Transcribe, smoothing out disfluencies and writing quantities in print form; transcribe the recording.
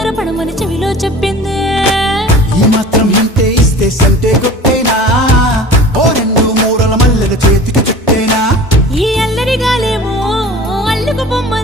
తొందర పడమని చెవిలో చెప్పింది. ఈ మాత్రం ఇంటే ఇస్తే సంటే కొట్టేనా, ఓ 2 3 మల్లెల చేతికి చుట్టేనా. ఈ అల్లరి గాలేమో అల్లుకు బొమ్మ